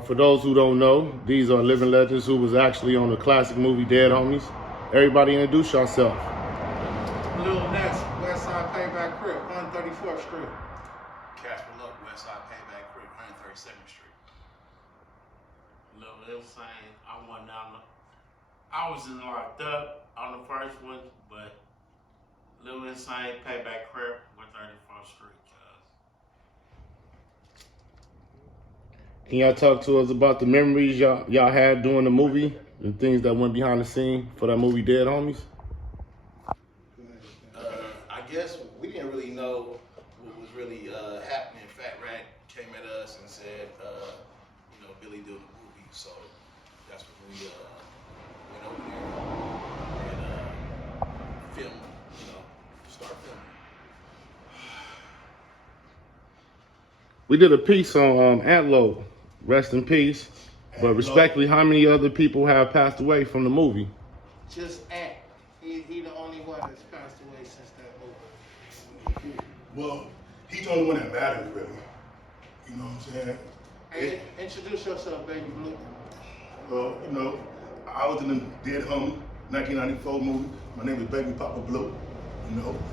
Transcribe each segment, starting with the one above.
For those who don't know, these are living legends who was actually on the classic movie Dead Homies. Everybody introduce yourself. Lil Ness, Westside Paybacc Crip, 134th Street. Casper Luck, Westside Paybacc Crip, 132nd Street. Lil Insane, I was in locked up on the first one, but Lil Insane, Paybacc Crip, 134th Street. Can y'all talk to us about the memories y'all had during the movie and things that went behind the scene for that movie Dead Homies? I guess we didn't really know what was really happening. Fat Rat came at us and said, Billy doing the movie, so that's when we went over there and filmed, start filming. We did a piece on Antlo, rest in peace. But respectfully, how many other people have passed away from the movie? Just Ant. He the only one that's passed away since that movie. Well, he's the only one that matters, really. You know what I'm saying? Hey, introduce yourself, Baby Blue. Well, I was in the Dead Homie 1994 movie. My name is Baby Papa Blue.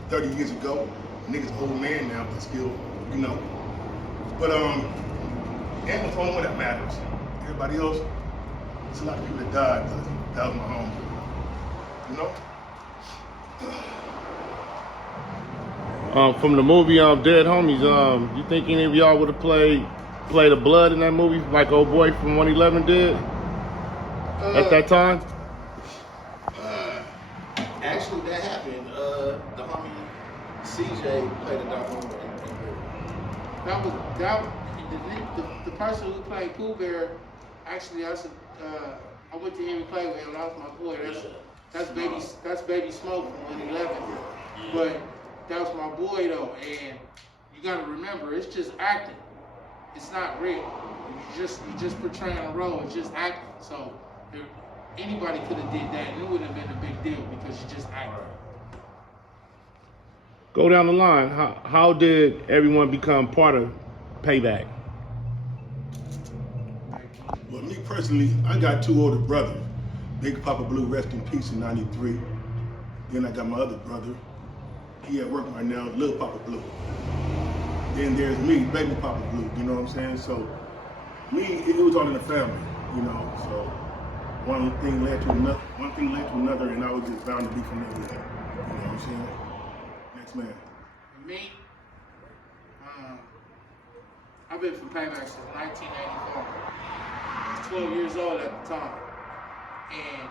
30 years ago. Nigga's an old man now, but still, But Ant was the only one that matters. Everybody else, there's a lot of people that died, but that was my home. From the movie Dead Homies, you think any of y'all would have played a blood in that movie like old boy from 111 did at that time? Actually, that happened. The homie CJ played a doctor. The person who played Pooh Bear. Actually, I went to Henry Clay with him. That was my boy. That's Baby Smoke from 111. But that was my boy though, and you gotta remember, it's just acting. It's not real. You just portraying a role. It's just acting. So if anybody could have did that, and it wouldn't have been a big deal because you just acting. Go down the line. How did everyone become part of Paybacc? Well, me personally, I got two older brothers. Big Papa Blue, rest in peace, in '93. Then I got my other brother. He at work right now, Lil Papa Blue. Then there's me, Baby Papa Blue, you know what I'm saying? So, me, it was all in the family, so one thing led to another, and I was just bound to be familiar with that, you know what I'm saying? Next man. Me, I've been from Paybacc since 1984. I was 12 years old at the time. And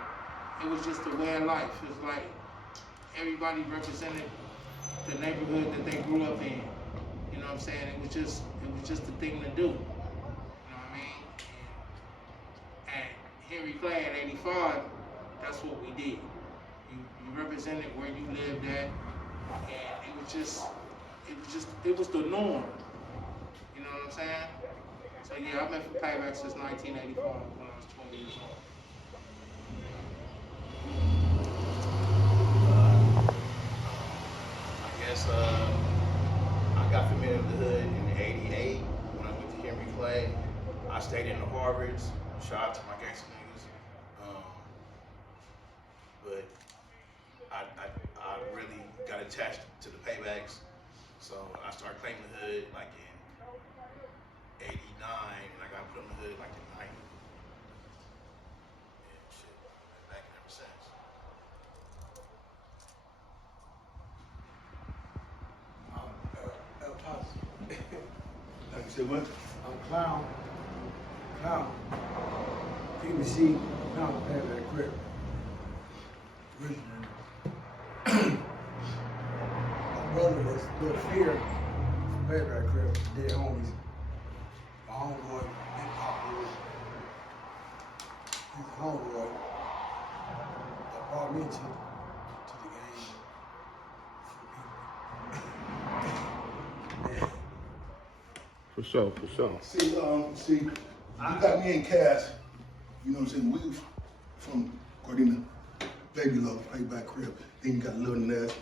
it was just a way of life. It was like everybody represented the neighborhood that they grew up in. You know what I'm saying? It was just the thing to do. You know what I mean? And at Henry Clay at 85, that's what we did. You represented where you lived at, and it was the norm. You know what I'm saying? So yeah, I've been from Paybacc since 1985 when I was 12 years old. I got familiar with the hood in '88 when I went to Henry Clay. I stayed in the Harvards. Shout out to my gangster niggas. But I really got attached to the Paybaccs, so I started claiming the hood like in '89, and I got put on the hood like in '90. And shit, been back ever since. Like you said, what? I'm Clown. PBC, Clown Paybacc Crip. Originally. My brother was Lil Fear from Paybacc Crip, Dead Homies. My homeboy, Big Papa Blue. He's a homeboy that brought me to the game. For sure. See, you got me and Cass, you know what I'm saying? We from Gardena, Baby Love, Paybacc Crip. Then you got Lil Ness,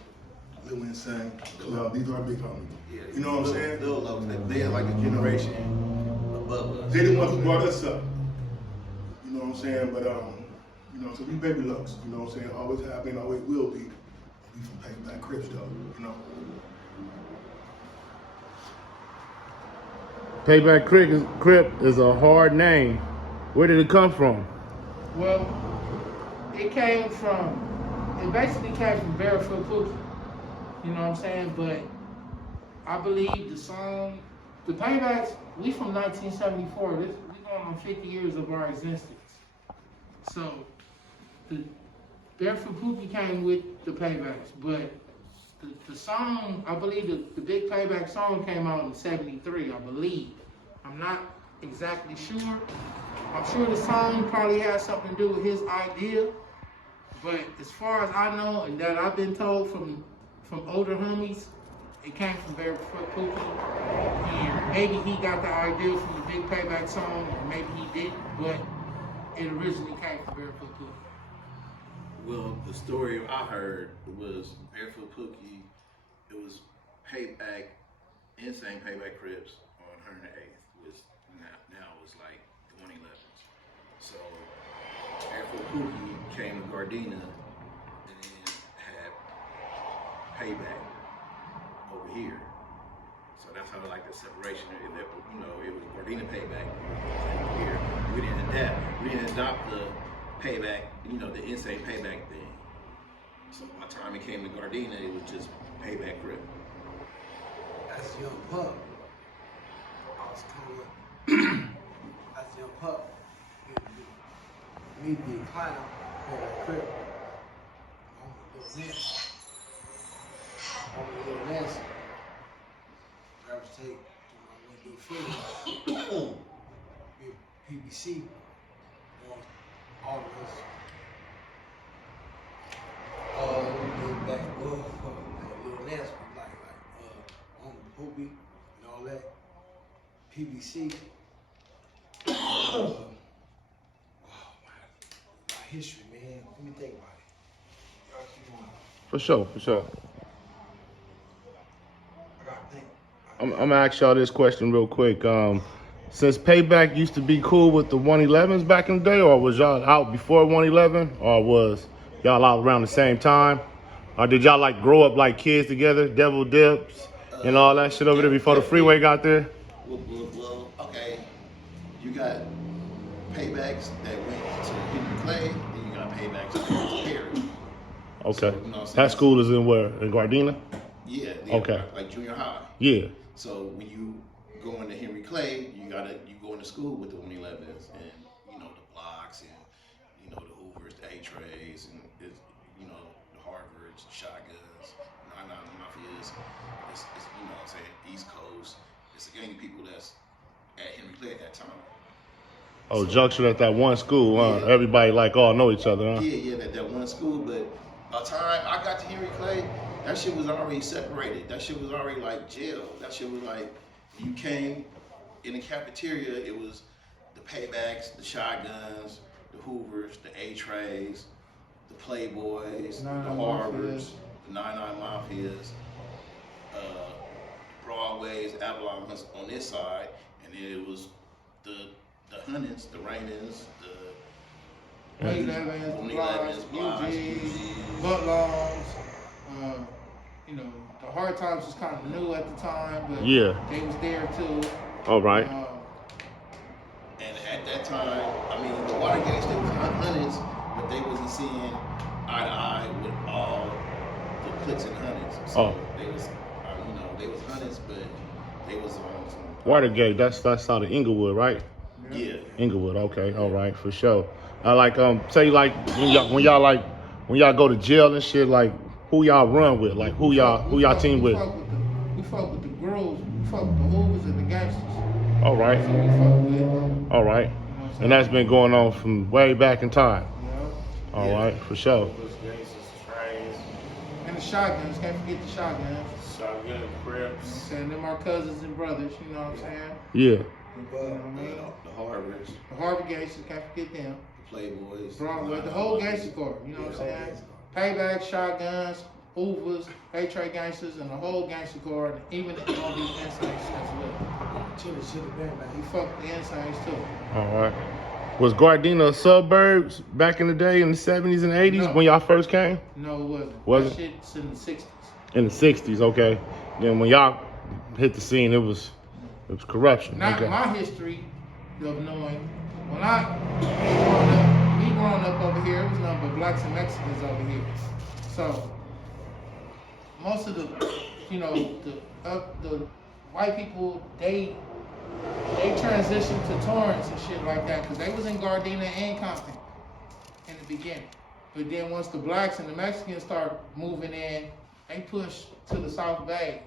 Lil Insane. These are our big homies. Yeah, you know what I'm saying? They had like a generation above us. They the ones who brought us up. You know what I'm saying? But you know, so we baby looks. You know what I'm saying? Always have been, always will be. We from Payback Crips though. You know. Payback Crip is a hard name. Where did it come from? Well, it basically came from Barefoot Pookie. You know what I'm saying? But I believe the song, the Paybaccs, we from 1974. We going on 50 years of our existence. So the Barefoot Pookie came with the Paybaccs, but the song, I believe the Big Payback song came out in 73, I believe. I'm not exactly sure. I'm sure the song probably has something to do with his idea, but as far as I know and that I've been told from older homies, it came from Barefoot Pookie. And maybe he got the idea from the Big Payback song, or maybe he didn't, but it originally came from Barefoot Pookie. Well, the story I heard was Barefoot Pookie. It was Payback, Insane Payback Crips on 108th. Was now it's like the 111s. So Barefoot Pookie came to Gardena and then had Payback over here. So that's how like the separation. That you know it was Gardena Payback over here. We didn't adopt the Payback, you know, the Insane Payback thing. So by the time it came to Gardena, it was just Payback Crip. As a young pup, I was coming as a young pup, me being clown, Payback Crip, on the little Nancy. On the little Nancy. Garbage tape, do my little film. PBC on all of us. Back like Little Nasty, on the Poopy and all that. PBC. Oh my history, man. Let me think about it. Y'all keep going. For sure. I gotta think. I'm gonna ask y'all this question real quick. Since Payback used to be cool with the 111s back in the day, or was y'all out before 111, or was y'all out around the same time? Or did y'all like grow up like kids together, devil dips and all that shit over there before the freeway got there? Well, okay. You got Paybacks that went to Henry Clay, and you got Paybacks that went to Perry. Okay. So, you know what I'm saying? That school is in where? In Gardena? Yeah. Okay. Like junior high. Yeah. So when you go into Henry Clay, you go into school with the 111s and you know the blocks and you know the Hoovers, the A-Trays, and you know the Harvards, shotguns, 99 Mafias. It's you know what I'm saying, East Coast. It's a gang of people that's at Henry Clay at that time. Oh, junction at that one school, huh? Yeah. Everybody like all know each other, huh? Yeah, that one school. But by the time I got to Henry Clay, that shit was already separated. That shit was already like jail. That shit was like, you came in the cafeteria, it was the Paybacks, the shotguns, the Hoovers, the A-Trays, the Playboys, the Harvards, the 99 Mafias, Broadways, Avalons on this side, and then it was the Hunteds, the Raymond's, the 111s, blocks, UGs, Butlons, you know, the Hard Times was kind of new at the time, but Yeah. they was there too. All right. And at that time, I mean, the Watergate, they was Hunteds, but they wasn't seeing eye to eye with all the cliques and Hunteds. So they was, you know, they was Hunteds, but they was on some. Watergate, that's out of Inglewood, right? Yeah. Inglewood, okay, all right, for sure. Say like when y'all go to jail and shit, like who y'all run with, like who y'all team with? We fuck with the girls, we fuck with the Hoovers and the gangsters. All right, That's what we fuck with. all right, and that's been going on from way back in time. Yeah. All right, for sure. And the shotguns, can't forget the shotguns. Shotgun, Crips. Saying them our cousins and brothers, you know what I'm saying? Yeah. You know what I mean? The Harvards, The Harvard gangsters, can't forget them. the Playboys. Broadway, the whole gangster corps, you know what I'm saying? Payback, shotguns, A-Tray gangsters, and the whole gangster corps, and even the MLB instincts as well. Tennis should have been, He man. fucked the insides too. All right. Was Gardena suburbs back in the day in the 70s and 80s No. when y'all first came? No, it wasn't. Wasn't? That shit's in the 60s. In the 60s, okay. Then when y'all hit the scene, it was corruption. Not Okay. my history of knowing. When me growing up over here, it was nothing but blacks and Mexicans over here. So most of the, the white people, they transitioned to Torrance and shit like that because they was in Gardena and Compton in the beginning. But then once the blacks and the Mexicans start moving in, they pushed to the South Bay,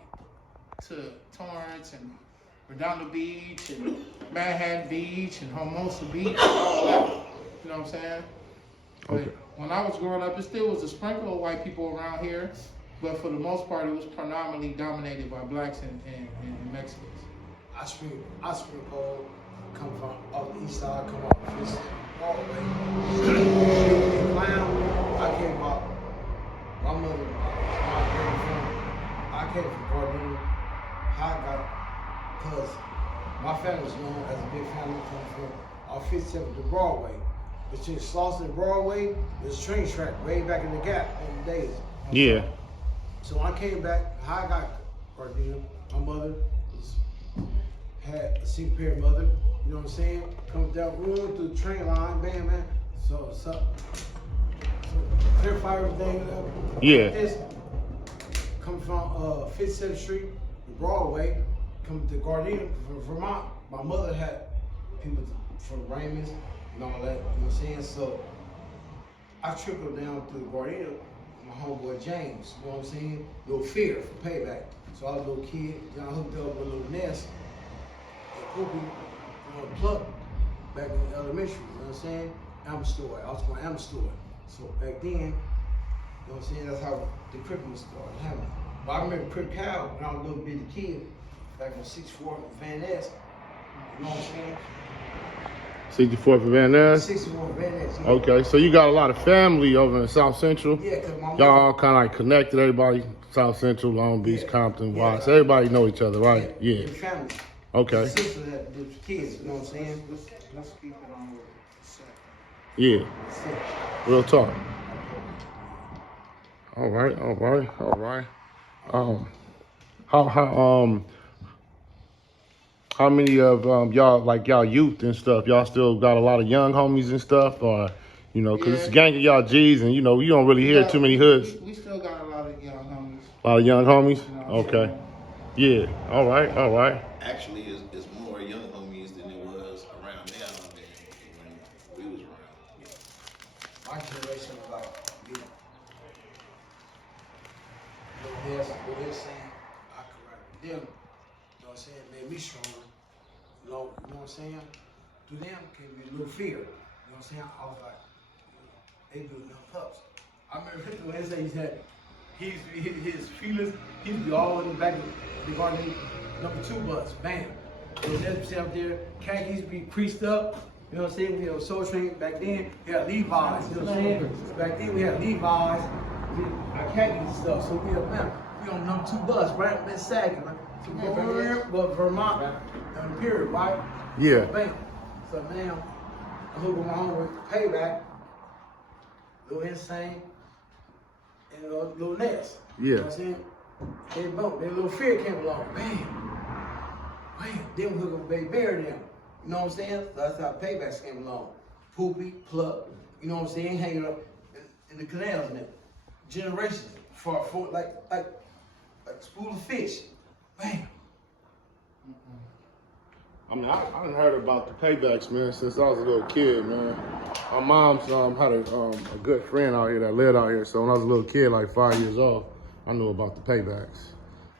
to Torrance and Redondo Beach and Manhattan Beach and Hermosa Beach and all that. You know what I'm saying? But Okay. when I was growing up, it still was a sprinkle of white people around here, but for the most part, it was predominantly dominated by blacks and Mexicans. I spring cold, come from off the east side, come up this all the way. Clown, I came out, my mother, my grandfather, I came from Gardena. How I got, because my family was known as a big family coming from off 57th to Broadway. Between Slauson and Broadway, there's a train track way back in the Gap in the days. Yeah. So when I came back, how I got Gardena, my mother had a single parent mother, you know what I'm saying? Coming down room through the train line, bam, man. So clarify everything. Yeah. This coming from 57th Street, Broadway, coming to Gardena from Vermont. My mother had people from Raymond's and all that, you know what I'm saying? So I trickled down through Gardena, my homeboy James, you know what I'm saying? Little fear for Paybacc. So I was a little kid, then I hooked up with a little nest. Poopy, plug back in elementary, you know what I'm saying? Amsterdam. I was going to Amsterdam. So back then, you know what I'm saying, that's how the Crips started happening. But I remember Crip Cow when I was a little bitty kid, back on 6'4" Van Ness, you know what I'm saying? 64th and Van Ness? 64 Van Ness, yeah. Okay, so you got a lot of family over in South Central. Yeah, because my Y'all mother, all kind of like connected, everybody, South Central, Long Beach, Yeah. Compton, Yeah. Watts. Everybody know each other, right? Yeah. the family. Okay. The sister had the kids, you know what I'm saying? Let's keep it on with a second. Yeah. Sick. Real talk. All right. How many of y'all, like y'all youth and stuff, y'all still got a lot of young homies and stuff, or cause it's a gang of y'all G's, and you don't really hear too many hoods. We still got a lot of young homies. A lot of young homies. You know, Okay. Yeah. All right. Actually, it's more young homies than it was around now than when we was around. My generation was like, what they're saying, I corrected them. You know what I'm saying? Made me stronger. You know what I'm saying? To them came me a little fear. You know what I'm saying? I was like, they do enough pups. I remember when they say he said his feelings, he'd be all in the back of the garden, number 2 bus, bam. There's up there, khakis be creased up. You know what I'm saying? We had a Soul Train back then. We had Levi's. You know what I'm saying? Back then we had Levi's, we had khakis and stuff. So we on number 2 bus, right up in Sagan. Right? So but Vermont, Imperial, right? Yeah. Bam. So now I'm hooking my home with Paybacc, Little Insane, and Little Ness. Yeah. You know what I'm saying? They both, their little fear came along. Bam. Then we hook up with Baby Bear them. You know what I'm saying? So that's how Paybacc came along. Poopy, Pluck, you know what I'm saying? Hanging up in the canals and that. Generations for like a spool of fish. Bam. I mean, I done heard about the Paybaccs, man, since I was a little kid, man. My mom's had a good friend out here that lived out here, so when I was a little kid, like 5 years old, I knew about the Paybaccs.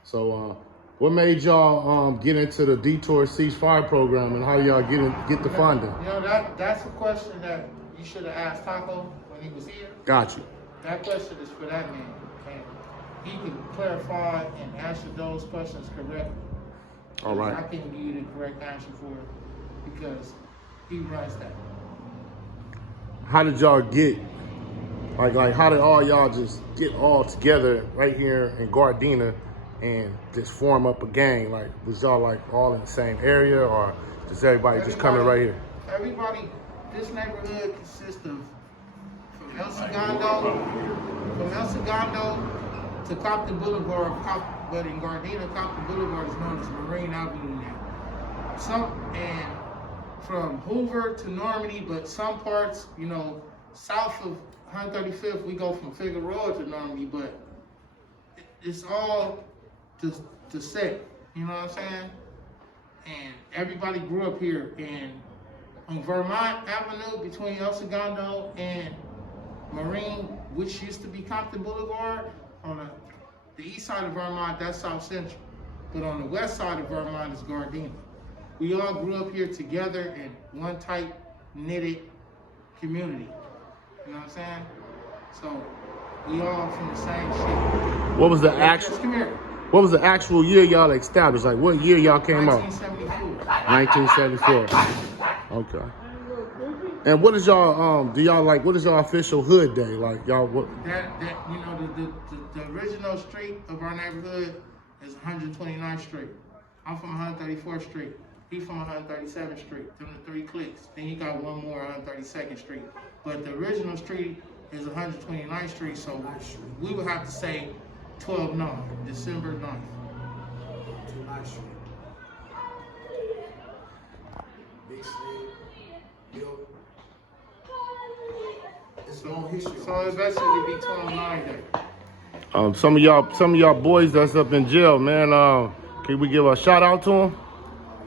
So, what made y'all get into the Detour Ceasefire program, and how y'all get the funding? That's a question that you should have asked Taco when he was here. Got you. That question is for that man, and he can clarify and answer those questions correctly. All right. I can't give you the correct answer for it because he runs that. How did y'all get, like how did all y'all just get all together right here in Gardena and just form up a gang? Like, was y'all like all in the same area, or just everybody just coming right here? Everybody, this neighborhood consists of from El Segundo to Compton Boulevard, but in Gardena, Compton Boulevard is known as Marine Avenue now. And from Hoover to Normandy, but some parts, you know, south of 135th, we go from Figueroa to Normandy, but it's all the set, you know what I'm saying? And everybody grew up here, and on Vermont Avenue between El Segundo and Marine, which used to be Compton Boulevard, on the east side of Vermont, that's South Central. But on the west side of Vermont is Gardena. We all grew up here together in one tight, knitted community. You know what I'm saying? So we all from the same shit. What was the Just come here. What was the actual year y'all established? Like, what year y'all came out? 1974. 1974. Okay. And what is y'all do y'all like? What is y'all official hood day? Like y'all what? That you know the original street of our neighborhood is 129th Street. I'm from 134th Street. He from 137th Street. Them the 3 cliques. Then you got one more on 132nd Street. But the original street is 129th Street. So we would have to say 12/9, December 9th. 29th Street. Big Sled, Bill. It's a long history. So it basically be 12/9 day. Some of y'all boys that's up in jail, man. Can we give a shout out to them?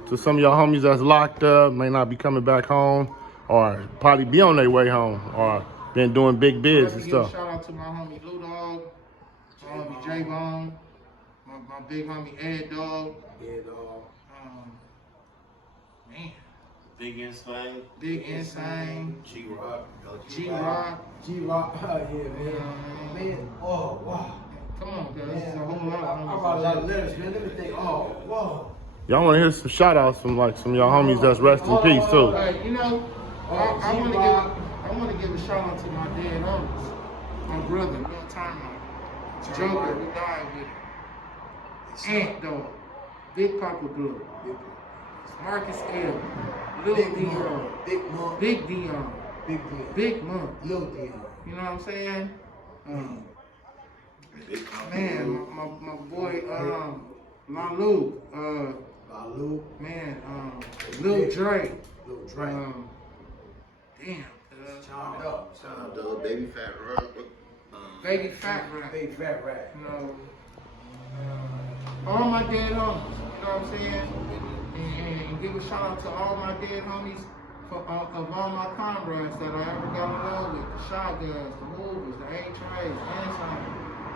To some of y'all homies that's locked up, may not be coming back home, or probably be on their way home, or been doing big bids and stuff. Shout out to my homie Lou Dog, my homie J Bone, my big homie Ed Dog. Yeah, dog. Man, Big Insane. Big Insane, G-Rock. G-Rock. G-Rock, yeah, man. Man, oh, wow. Come on, cuz. Man, It's a whole lot of I wrote a lot of letters, man. Let me think, oh, wow. Y'all want to hear some shout outs from like some of y'all homies that's rest in peace too. Hey, you know, I want to give a shout out to my dead homies. My brother, real time out. Joker, who died with it. Ant Dog, Big Papa Blue, Marcus L, Lil Dion, Big Dion, Big Monk, Lil Dion. you know what I'm saying? Man, my boy, my Luke, Lou. man, Lil Dre. Lil Dre. Damn. Chopped up. Baby Fat Rock. Baby Fat Rat. Big fat rat. You know, all my dead homies, you know what I'm saying? And give a shout out to all my dead homies of all my comrades that I ever got along with. The Shotguns, the Movers, the A-Trays, Ensign,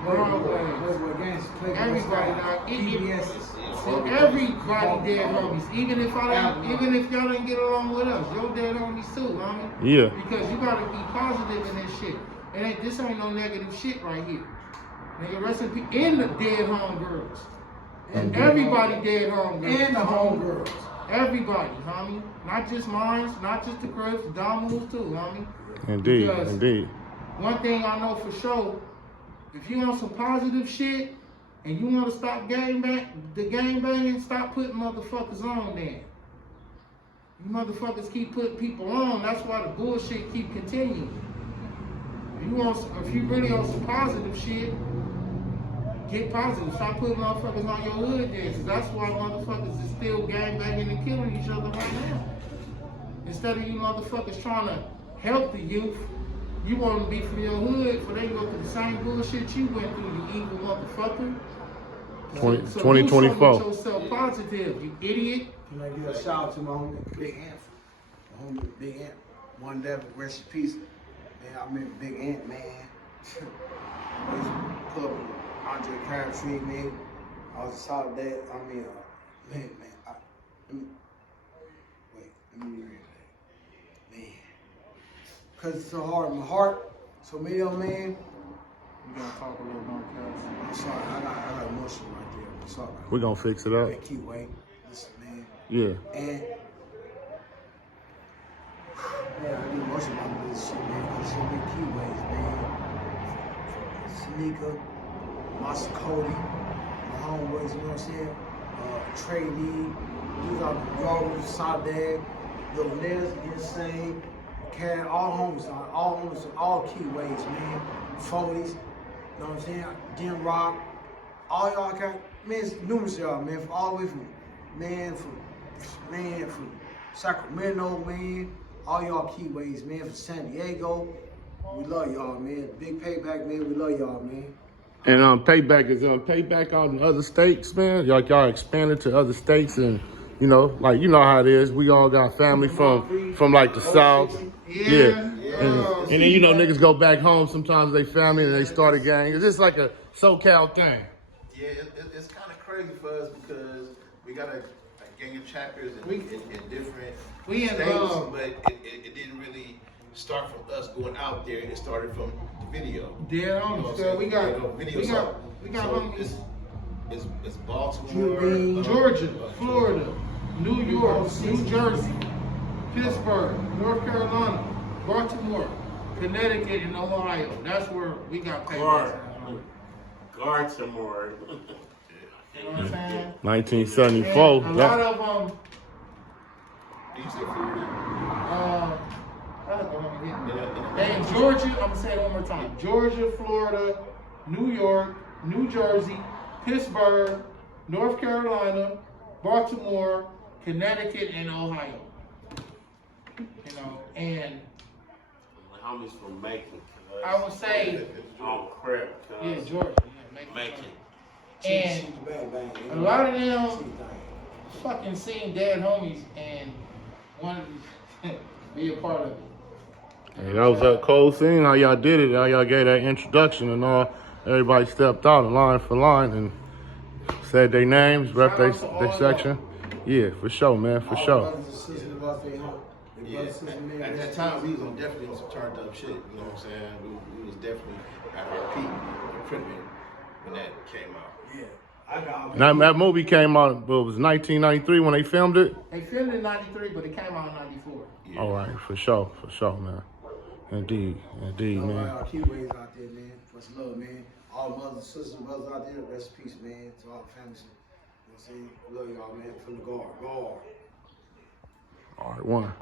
Broadways. Everybody, everybody dead homies. Even if y'all didn't get along with us, your dead homies too, homie. Yeah. Because you gotta be positive in this shit. This ain't no negative shit right here. Nigga, rest in peace. And the dead homegirls. And everybody dead homegirls. And the homegirls. Everybody, homie. Not just mine, not just the Crips, Don moves too, homie. Indeed, Because indeed. one thing I know for sure, if you want some positive shit and you want to stop gang banging, stop putting motherfuckers on there. You motherfuckers keep putting people on, that's why the bullshit keep continuing. If you really on some positive shit, get positive. Stop putting motherfuckers on your hood dances. That's why motherfuckers is still gang banging and killing each other right now. Instead of you motherfuckers trying to help the youth, you want to be from your hood for they go through the same bullshit you went through, you evil motherfucker. 2024. Do yourself positive, you idiot. Can I give a shout out to my homie Big Ant? My homie Big Ant. One level, rest in peace. Man, I remember Big Ant, man. I used to pull up with Andre Crabtree, man. I was a solid dad. I mean, let me read that. Man. Cause it's so hard in my heart. So me, yo, man. You gotta talk a little more, cuz. I'm sorry, I got emotion right there. I'm sorry. We're gonna fix it up. Man, keep waiting. Listen, man. Yeah. And man, I get emotional about this shit, man. There's so many keyways, man. Sneaker, Masa Cody, my homeboys, you know what I'm saying? Trey Lee, these are Yarwood, Sadak, Lil Nez, Insane, Cat, all homies, all keyways, man. 40s, you know what I'm saying? Jim Rock, all y'all got, man, it's numerous of y'all, man, from all the way from Sacramento, man, all y'all keyways, man, from San Diego. We love y'all, man. Big Paybacc, man. We love y'all, man. And Paybacc is Paybacc out in other states, man. Y'all expanded to other states, and you know, like you know how it is. We all got family from like the South. Yeah. And then you know niggas go back home. Sometimes they family and they start a gang. It's just like a SoCal thing. Yeah, it's kind of crazy for us because we got a gang of chapters in different states, but it didn't really start from us going out there. It started from the video. Yeah, so we got homies. It's Baltimore, Georgia, Florida, New York, New Jersey, Pittsburgh, North Carolina, Baltimore, Connecticut, and Ohio. That's where we got Paybacc. Gardena. You know what I'm saying? 1974. And a lot of them. Did you say Florida? And Georgia, I'm gonna say it one more time. Georgia, Florida, New York, New Jersey, Pittsburgh, North Carolina, Baltimore, Connecticut, and Ohio. You know, and The homies from Macon. I would say, On Crips. yeah, Georgia, yeah, Macon. And a lot of them fucking seen dead homies and wanted to be a part of it. Hey, that was a cold scene. How y'all did it? How y'all gave that introduction and all? Everybody stepped out line for line and said their names, rep their section. Yeah, for sure, man, for sure. Yeah, at that time we was definitely on some turned up shit. You know what I'm saying? We was definitely at our peak equipment when that came out. Yeah. That movie came out, but it was 1993 when they filmed it. They filmed in 93, but it came out in 94. Yeah. All right, for sure, man. Indeed, man. All our keyways out there, man. Much love, man. All mothers, sisters, brothers out there, rest in peace, man. To all the families. You know what I'm saying? Love y'all, man. From the guard. All right, one.